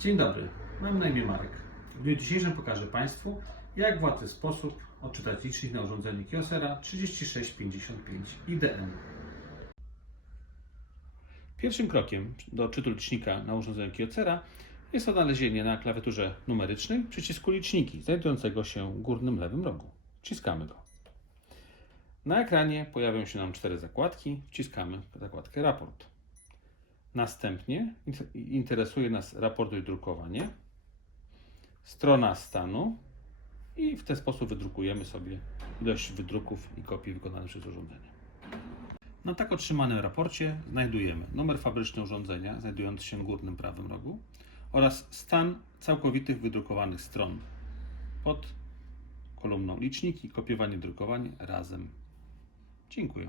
Dzień dobry, mam na imię Marek. W dniu dzisiejszym pokażę Państwu, jak w łatwy sposób odczytać licznik na urządzeniu Kyocera 3655 IDM. Pierwszym krokiem do odczytu licznika na urządzeniu Kyocera jest odnalezienie na klawiaturze numerycznej przycisku liczniki znajdującego się w górnym lewym rogu. Wciskamy go. Na ekranie pojawią się nam cztery zakładki. Wciskamy zakładkę raport. Następnie int- interesuje nas raportuj drukowanie, strona stanu i w ten sposób wydrukujemy sobie ilość wydruków i kopii wykonanych przez urządzenie. Na tak otrzymanym raporcie znajdujemy numer fabryczny urządzenia znajdujący się w górnym prawym rogu oraz stan całkowitych wydrukowanych stron pod kolumną liczniki, kopiowanie, drukowanie razem. Dziękuję.